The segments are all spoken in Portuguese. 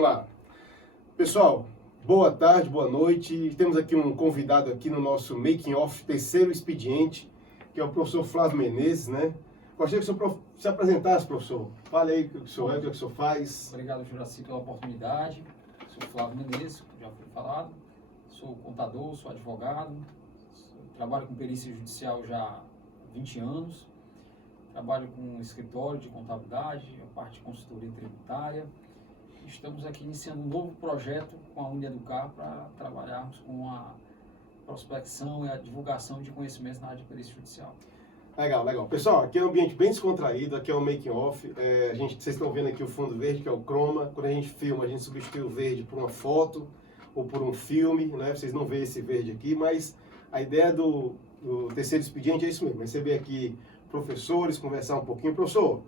Vamos lá. Pessoal, boa tarde, boa noite. Temos aqui um convidado aqui no nosso Making Off Terceiro Expediente, que é o professor Flávio Menezes, né? Gostaria que o senhor se apresentasse, professor. Fale aí o que o senhor é, o que o senhor faz. Obrigado, Juraci, pela oportunidade. Sou Flávio Menezes, já foi falado. Sou contador, sou advogado. Trabalho com perícia judicial já há 20 anos. Trabalho com escritório de contabilidade, a parte de consultoria tributária. Estamos aqui iniciando um novo projeto com a Unieducar para trabalharmos com a prospecção e a divulgação de conhecimentos na área de perícia judicial. Legal, legal. Pessoal, aqui é um ambiente bem descontraído, aqui é o Making Off. Vocês estão vendo aqui o fundo verde, que é o chroma. Quando a gente filma, a gente substitui o verde por uma foto ou por um filme, né? Vocês não veem esse verde aqui, mas a ideia do terceiro expediente é isso mesmo, receber aqui professores, conversar um pouquinho. Professor,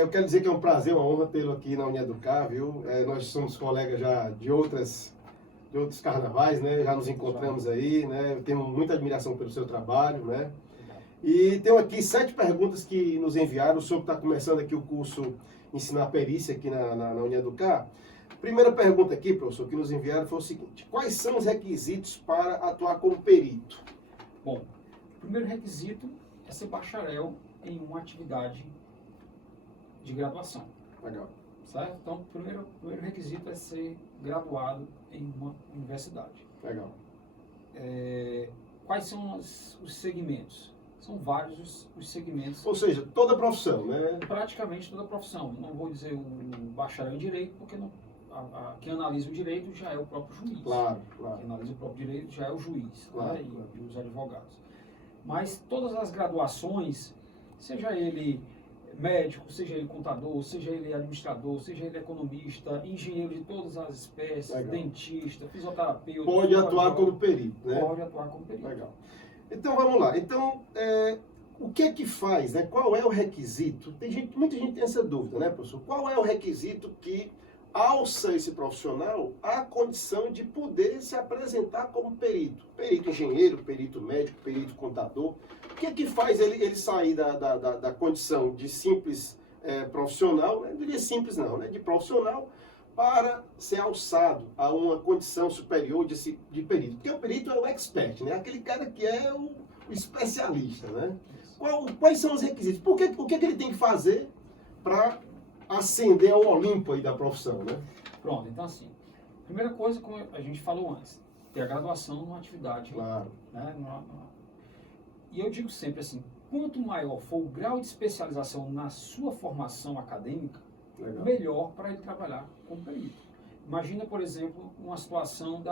eu quero dizer que é um prazer, uma honra tê-lo aqui na Unieducar, viu? Nós somos colegas já de outros carnavais, né? Já nos encontramos aí, né? Eu tenho muita admiração pelo seu trabalho, né? E tenho aqui 7 perguntas que nos enviaram. O senhor está começando aqui o curso Ensinar Perícia aqui na Unieducar. Primeira pergunta aqui, professor, que nos enviaram foi o seguinte: quais são os requisitos para atuar como perito? Bom, o primeiro requisito é ser bacharel em uma atividade de graduação. Legal. Certo? Então, o primeiro requisito é ser graduado em uma universidade. Legal. Quais são os segmentos? São vários os segmentos. Ou seja, toda profissão, né? Praticamente toda profissão. Não vou dizer o bacharel em direito, porque quem analisa o direito já é o próprio juiz. Claro, claro. Quem analisa o próprio direito já é o juiz, Claro, né? claro. E os advogados. Mas todas as graduações, seja ele médico, seja ele contador, seja ele administrador, seja ele economista, engenheiro de todas as espécies, Legal. dentista, fisioterapeuta... Pode atuar como perito, né? Pode atuar como perito. Legal. Então, vamos lá. Então, o que é que faz, né? Qual é o requisito? Muita gente tem essa dúvida, né, professor? Qual é o requisito que alça esse profissional à condição de poder se apresentar como perito? Perito engenheiro, perito médico, perito contador. O que é que faz ele sair da condição de simples profissional, né? Não diria simples não, né? De profissional, para ser alçado a uma condição superior de perito? Porque o perito é o expert, né? Aquele cara que é o especialista, né? Quais são os requisitos? O que é que ele tem que fazer para ascender ao Olimpo aí da profissão, né? Pronto, então assim, primeira coisa, como a gente falou antes, ter a graduação numa atividade. Claro. Né? E eu digo sempre assim, quanto maior for o grau de especialização na sua formação acadêmica, Legal. melhor para ele trabalhar como perito. Imagina, por exemplo, uma situação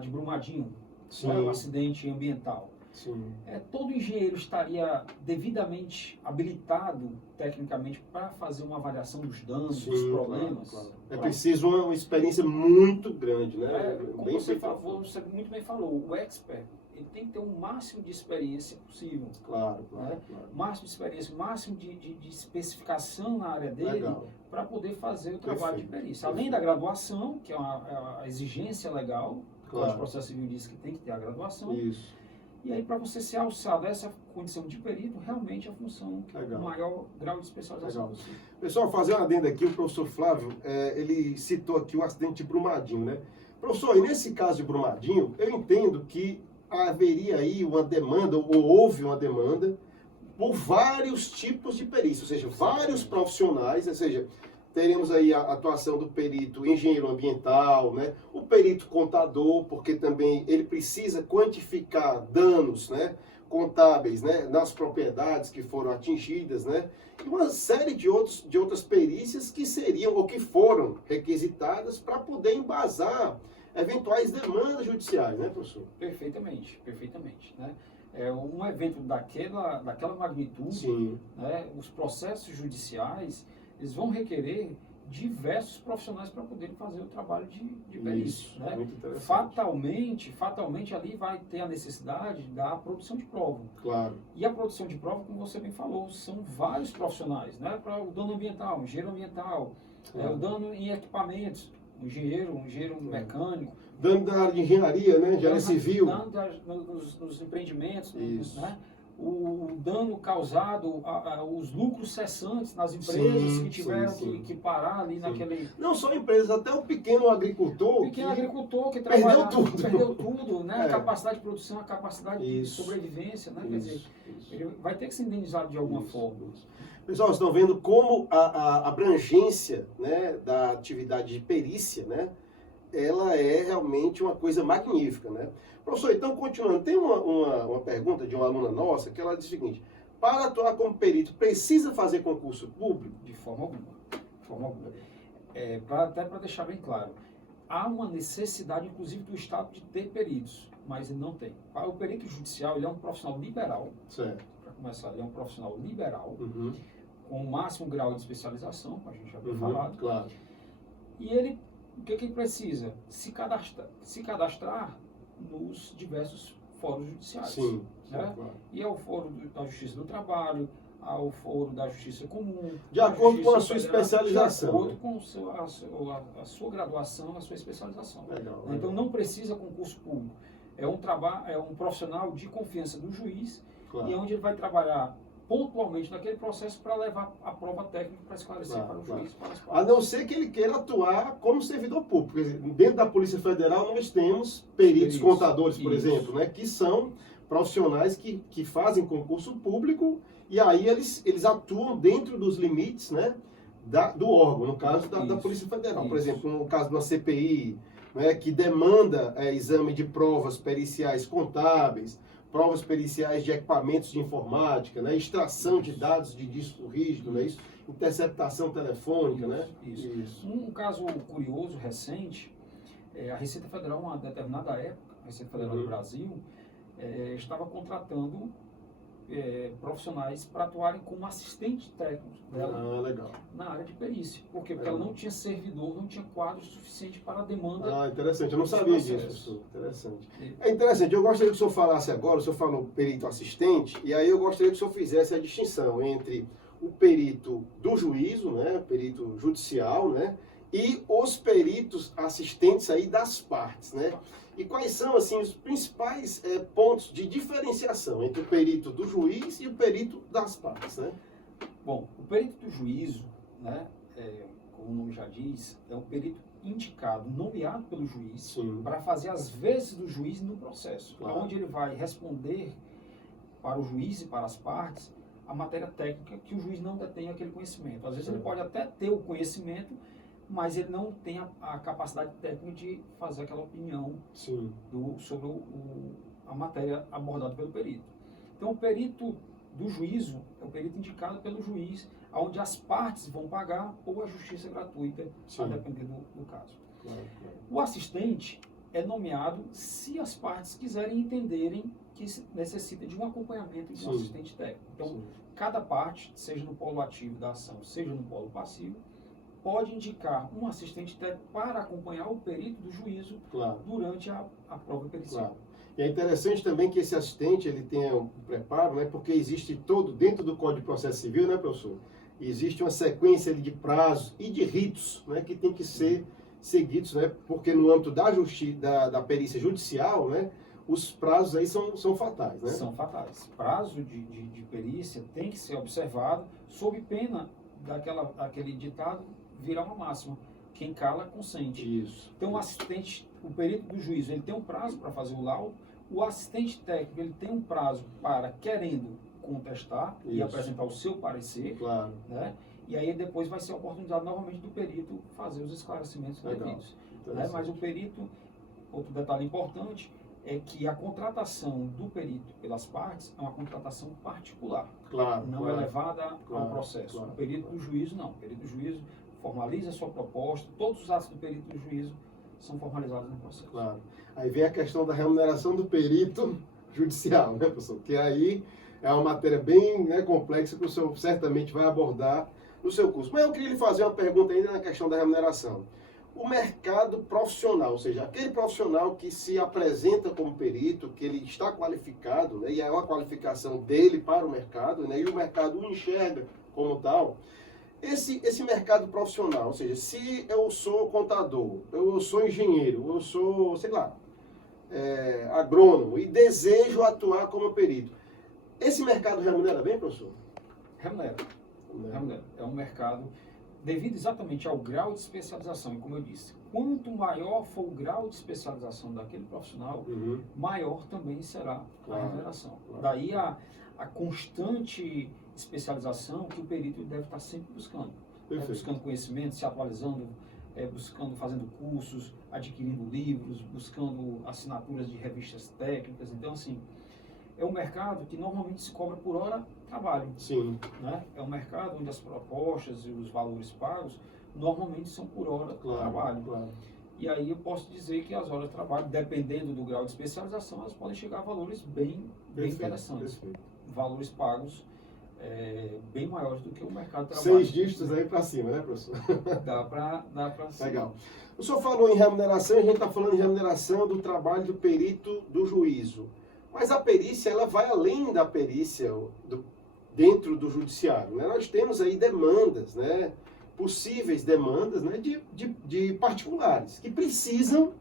de Brumadinho, né? Um acidente ambiental. Sim. Todo engenheiro estaria devidamente habilitado tecnicamente para fazer uma avaliação dos danos, Sim, dos problemas. Claro. É preciso uma experiência muito grande, né? Como você muito bem falou, o expert ele tem que ter o máximo de experiência possível. Claro. Máximo de experiência, máximo de especificação na área dele para poder fazer o trabalho de perícia. Além da graduação, que é a exigência legal, o Código de Processo Civil diz que tem que ter a graduação. Isso. E aí, para você ser alçado a essa condição de perito, realmente a função que o maior grau de especialização possível. Pessoal, fazer uma adenda aqui, o professor Flávio, ele citou aqui o acidente de Brumadinho, né? Professor, e nesse caso de Brumadinho, eu entendo que haveria aí uma demanda, ou houve uma demanda, por vários tipos de perícia, ou seja, vários profissionais, ou seja, teremos aí a atuação do perito engenheiro ambiental, né? O perito contador, porque também ele precisa quantificar danos, né? Contábeis, né? Nas propriedades que foram atingidas, né? E uma série de outras perícias que seriam ou que foram requisitadas para poder embasar eventuais demandas judiciais, né, professor? Perfeitamente. Né? Um evento daquela magnitude, né? Os processos judiciais, eles vão requerer diversos profissionais para poderem fazer o trabalho de perícia. Né? Muito interessante. Fatalmente ali vai ter a necessidade da produção de prova. Claro. E a produção de prova, como você bem falou, são vários profissionais, né? Para o dano ambiental, o engenheiro ambiental, o dano em equipamentos, um engenheiro mecânico. Dano da área de engenharia, né? Engenharia civil. Dano nos empreendimentos, né? o dano causado, os lucros cessantes nas empresas que tiveram que parar ali naquele... Não só empresas, até o pequeno agricultor. O pequeno agricultor que perdeu tudo. Perdeu tudo, né? A capacidade de produção, a capacidade de sobrevivência, né? Quer dizer, ele vai ter que ser indenizado de alguma forma. Pessoal, vocês estão vendo como a abrangência, né, da atividade de perícia, né, ela é realmente uma coisa magnífica, né? Professor, então, continuando, tem uma pergunta de uma aluna nossa que ela diz o seguinte: para atuar como perito, precisa fazer concurso público? De forma alguma. De forma alguma. Até para deixar bem claro, há uma necessidade, inclusive, do Estado de ter peritos, mas ele não tem. O perito judicial, ele é um profissional liberal. Certo. Para começar, ele é um profissional liberal, com o máximo grau de especialização, como a gente já havia falado. Claro. E ele, o que ele precisa? Se cadastrar nos diversos fóruns judiciais. Sim, né? claro. E é o Fórum da Justiça do Trabalho, ao Fórum da Justiça Comum. De acordo com a sua especialização. De acordo com a sua graduação, a sua especialização. Legal, então não precisa concurso público. É um profissional de confiança do juiz, claro. E onde ele vai trabalhar pontualmente naquele processo para levar a prova técnica para esclarecer para o juiz, para as partes. A não ser que ele queira atuar como servidor público. Dentro da Polícia Federal nós temos peritos contadores, por exemplo, né, que são profissionais que fazem concurso público e aí eles atuam dentro dos limites, né, do órgão, no caso da Polícia Federal. Por exemplo, no caso de uma CPI, né, que demanda exame de provas periciais contábeis, provas periciais de equipamentos de informática, né? Extração de dados de disco rígido, né? Interceptação telefônica, né? Isso. Um caso curioso, recente, a Receita Federal, uma determinada época, a Receita Federal do Brasil, estava contratando profissionais para atuarem como assistente técnico dela na área de perícia. Por quê? Porque ela não tinha servidor, não tinha quadro suficiente para a demanda. Interessante, eu não sabia disso. Interessante. É interessante, eu gostaria que o senhor falasse agora, o senhor falou perito assistente, e aí eu gostaria que o senhor fizesse a distinção entre o perito do juízo, né, perito judicial, né, e os peritos assistentes aí das partes, né? E quais são, assim, os principais pontos de diferenciação entre o perito do juiz e o perito das partes, né? Bom, o perito do juízo, né, como o nome já diz, é um perito indicado, nomeado pelo juiz, para fazer as vezes do juiz no processo, onde ele vai responder para o juiz e para as partes a matéria técnica que o juiz não detém aquele conhecimento. Às vezes ele pode até ter o conhecimento, mas ele não tem a capacidade técnica de fazer aquela opinião sobre a matéria abordada pelo perito. Então, o perito do juízo é o perito indicado pelo juiz, onde as partes vão pagar ou a justiça gratuita, a depender do caso. O assistente é nomeado se as partes quiserem entenderem que necessita de um acompanhamento de um assistente técnico. Então, cada parte, seja no polo ativo da ação, seja no polo passivo, pode indicar um assistente técnico para acompanhar o perito do juízo durante a prova pericial. E é interessante também que esse assistente ele tenha um preparo, né, porque existe dentro do Código de Processo Civil, né, professor? Existe uma sequência de prazos e de ritos, né, que tem que ser seguidos, né, porque no âmbito da perícia judicial, né, os prazos aí são fatais, né? São fatais. Prazo de perícia tem que ser observado sob pena daquele ditado virar uma máxima. Quem cala, consente. Isso. Então, o perito do juízo, ele tem um prazo para fazer o laudo. O assistente técnico, ele tem um prazo para, querendo contestar e apresentar o seu parecer. Né? E aí, depois vai ser a oportunidade, novamente, do perito fazer os esclarecimentos devidos. Né? Mas o perito, outro detalhe importante, é que a contratação do perito pelas partes é uma contratação particular. Não é levada ao processo. O perito do juízo, não. O perito do juízo formaliza a sua proposta, todos os atos do perito do juízo são formalizados no processo. Aí vem a questão da remuneração do perito judicial, né, professor? Que aí é uma matéria bem, né, complexa que o senhor certamente vai abordar no seu curso. Mas eu queria lhe fazer uma pergunta ainda na questão da remuneração. O mercado profissional, ou seja, aquele profissional que se apresenta como perito, que ele está qualificado, né, e é uma qualificação dele para o mercado, né, e o mercado o enxerga como tal. Esse mercado profissional, ou seja, se eu sou contador, eu sou engenheiro, eu sou, sei lá, agrônomo e desejo atuar como perito, Esse mercado remunera bem, professor? Remunera. É um mercado, devido exatamente ao grau de especialização, e como eu disse, quanto maior for o grau de especialização daquele profissional, maior também será a remuneração. Daí a constante especialização que o perito deve estar sempre buscando. Buscando conhecimento, se atualizando, buscando, fazendo cursos, adquirindo livros, buscando assinaturas de revistas técnicas. Então, assim, é um mercado que normalmente se cobra por hora trabalho. Sim. Né? É um mercado onde as propostas e os valores pagos normalmente são por hora trabalho. Claro. E aí eu posso dizer que as horas de trabalho, dependendo do grau de especialização, elas podem chegar a valores bem interessantes. Valores pagos bem maiores do que o mercado de trabalho. 6 dígitos aí para cima, né, professor? Dá para sim. Legal. O senhor falou em remuneração, a gente está falando em remuneração do trabalho do perito do juízo. Mas a perícia, ela vai além da perícia dentro do judiciário, né? Nós temos aí demandas, né? Possíveis demandas, né? de particulares que precisam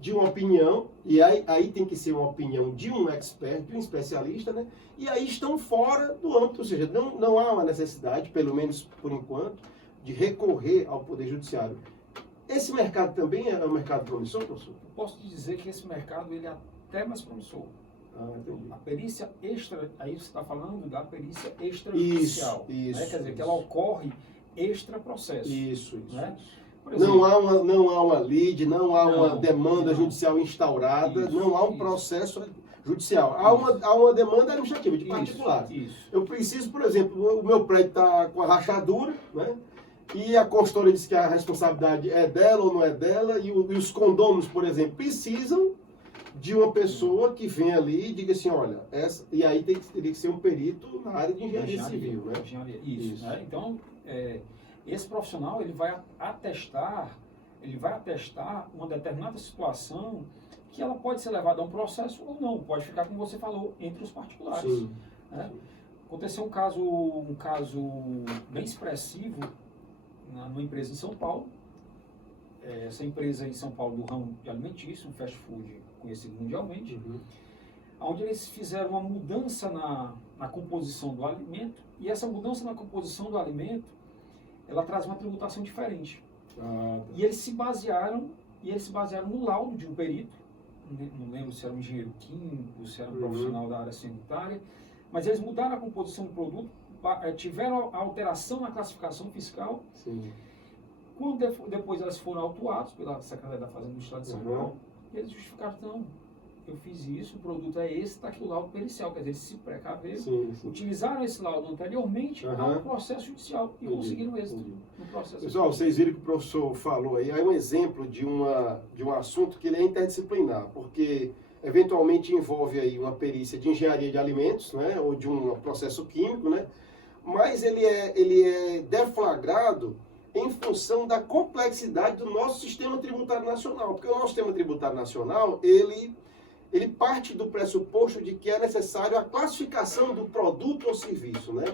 de uma opinião, e aí tem que ser uma opinião de um expert, de um especialista, né? E aí estão fora do âmbito, ou seja, não há uma necessidade, pelo menos por enquanto, de recorrer ao Poder Judiciário. Esse mercado também é um mercado promissor, professor? Eu posso te dizer que esse mercado ele é até mais promissor. Entendi. A perícia extra, aí você está falando da perícia extrajudicial. Isso. Né? Quer dizer, que ela ocorre extra processo. Isso. Né? Por exemplo, não há uma lide, não há uma demanda judicial instaurada, não há um processo judicial. Há uma demanda administrativa de particular. Eu preciso, por exemplo, o meu prédio está com a rachadura, né? E a consultora diz que a responsabilidade é dela ou não é dela, e os condôminos, por exemplo, precisam de uma pessoa que vem ali e diga assim, olha, e aí teria que ser um perito na área de engenharia civil, né? Isso. Né? Então, esse profissional ele vai atestar uma determinada situação que ela pode ser levada a um processo ou não, pode ficar, como você falou, entre os particulares. Sim. Né? Aconteceu um caso bem expressivo numa empresa em São Paulo. Essa empresa em São Paulo do ramo de alimentício, um fast food conhecido mundialmente, onde eles fizeram uma mudança na composição do alimento, e essa mudança na composição do alimento, ela traz uma tributação diferente. E eles se basearam no laudo de um perito, não lembro se era um engenheiro químico, se era um profissional da área sanitária, mas eles mudaram a composição do produto, tiveram a alteração na classificação fiscal. Sim. Quando depois elas foram autuadas pela Secretaria da Fazenda do Estado de São Paulo, eles justificaram, não, eu fiz isso, o produto é esse, está aqui o laudo pericial. Quer dizer, eles se precaveram, utilizaram esse laudo anteriormente ao processo judicial e conseguiram êxito no processo. Pessoal, vocês viram que o professor falou aí um exemplo de um assunto que ele é interdisciplinar, porque eventualmente envolve aí uma perícia de engenharia de alimentos, né, ou de um processo químico, né, mas ele é deflagrado em função da complexidade do nosso sistema tributário nacional, porque o nosso sistema tributário nacional, ele parte do pressuposto de que é necessário a classificação do produto ou serviço, né?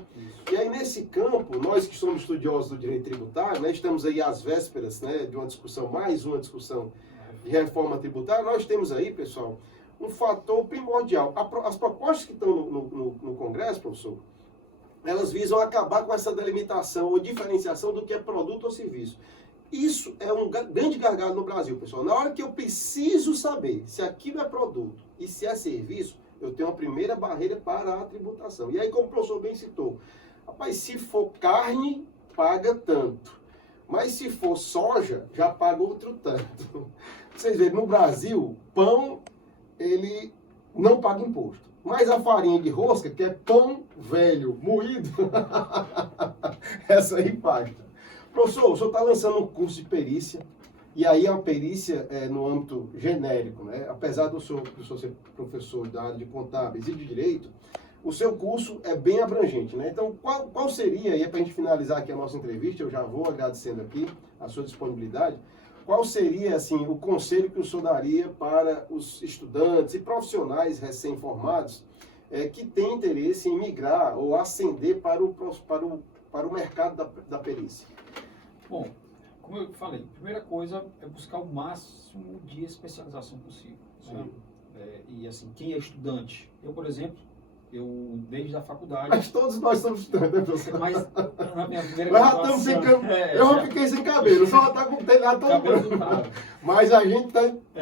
E aí, nesse campo, nós que somos estudiosos do direito tributário, né, estamos aí às vésperas, né, de mais uma discussão de reforma tributária, nós temos aí, pessoal, um fator primordial. As propostas que estão no Congresso, professor, elas visam acabar com essa delimitação ou diferenciação do que é produto ou serviço. Isso é um grande gargalo no Brasil, pessoal. Na hora que eu preciso saber se aquilo é produto e se é serviço, eu tenho uma primeira barreira para a tributação. E aí, como o professor bem citou, rapaz, se for carne, paga tanto. Mas se for soja, já paga outro tanto. Vocês veem, no Brasil, pão, ele não paga imposto. Mas a farinha de rosca, que é pão velho, moído, essa aí paga. Professor, o senhor está lançando um curso de perícia, e aí a perícia é no âmbito genérico, né? Apesar do senhor ser professor da área de contábeis e de direito, o seu curso é bem abrangente, né? Então, qual seria, e é para a gente finalizar aqui a nossa entrevista, eu já vou agradecendo aqui a sua disponibilidade, qual seria, assim, o conselho que o senhor daria para os estudantes e profissionais recém-formados que têm interesse em migrar ou ascender para o mercado da perícia? Bom, como eu falei, a primeira coisa é buscar o máximo de especialização possível. Né? E assim, quem é estudante, eu, por exemplo, desde a faculdade... Mas todos nós somos estudantes, né, professor? Mas na minha primeira Nós já estamos ficando... eu já fiquei sem cabelo, só está com o telhado todo branco. Mas a gente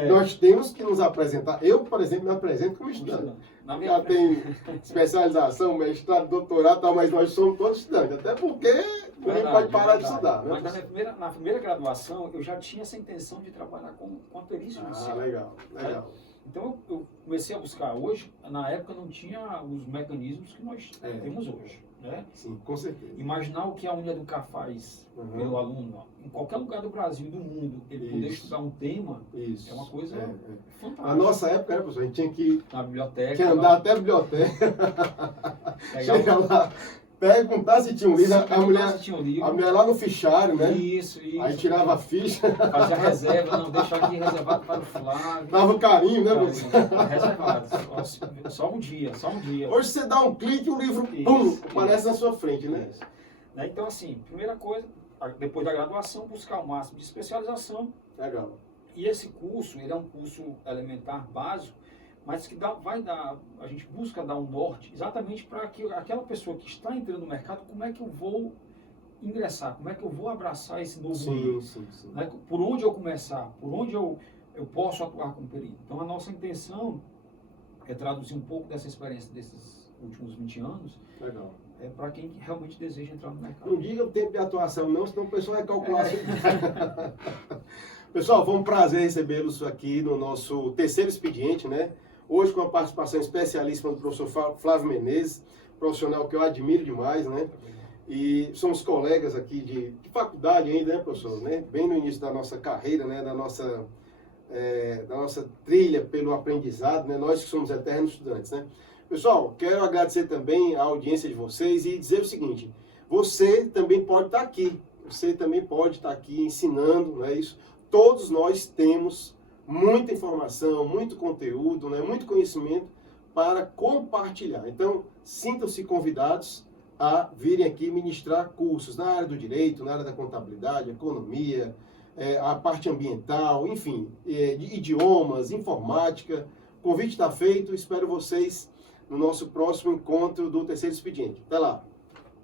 nós temos que nos apresentar. Eu, por exemplo, me apresento como estudante. Já tem especialização, mestrado, doutorado, tal, mas nós somos todos estudantes. Até porque ninguém pode parar de estudar. Né? Mas na primeira graduação, eu já tinha essa intenção de trabalhar com a perícia judicial. Legal, legal. Então eu comecei a buscar. Hoje, na época, não tinha os mecanismos que nós temos hoje. Né? Sim, com certeza. Imaginar o que a Uneducar faz pelo aluno, ó, em qualquer lugar do Brasil e do mundo, ele poder estudar um tema, é uma coisa fantástica. Na nossa época, né, professor, a gente tinha que na biblioteca, tinha andar até a biblioteca, chegar lá, perguntar se tinha um livro, a mulher lá no fichário, né? Isso. Aí tirava a ficha. Fazia reserva, não, deixa aqui reservado para o Flávio. Dava o carinho, né, professor? Reservado, só um dia. Hoje você dá um clique e o livro, pum, aparece na sua frente, né? Isso. Então, assim, primeira coisa, depois da graduação, buscar o máximo de especialização. Legal. E esse curso, ele é um curso elementar básico, mas que a gente busca dar um norte exatamente para que aquela pessoa que está entrando no mercado, como é que eu vou ingressar, como é que eu vou abraçar esse novo mundo, né? Por onde eu começar, por onde eu posso atuar como perito. Então a nossa intenção é traduzir um pouco dessa experiência desses últimos 20 anos para quem realmente deseja entrar no mercado. Não diga o tempo de atuação não, senão o pessoal vai calcular. Pessoal, foi um prazer recebê-los aqui no nosso terceiro expediente, né? Hoje com a participação especialíssima do professor Flávio Menezes, profissional que eu admiro demais, né? E somos colegas aqui de faculdade ainda, né, professor? Né? Bem no início da nossa carreira, né? Da nossa trilha pelo aprendizado, né? Nós que somos eternos estudantes, né? Pessoal, quero agradecer também a audiência de vocês e dizer o seguinte, você também pode estar aqui, ensinando, não é isso? Todos nós temos muita informação, muito conteúdo, né, muito conhecimento para compartilhar. Então, sintam-se convidados a virem aqui ministrar cursos na área do direito, na área da contabilidade, economia, a parte ambiental, enfim, de idiomas, informática. O convite está feito, espero vocês no nosso próximo encontro do terceiro expediente. Até lá!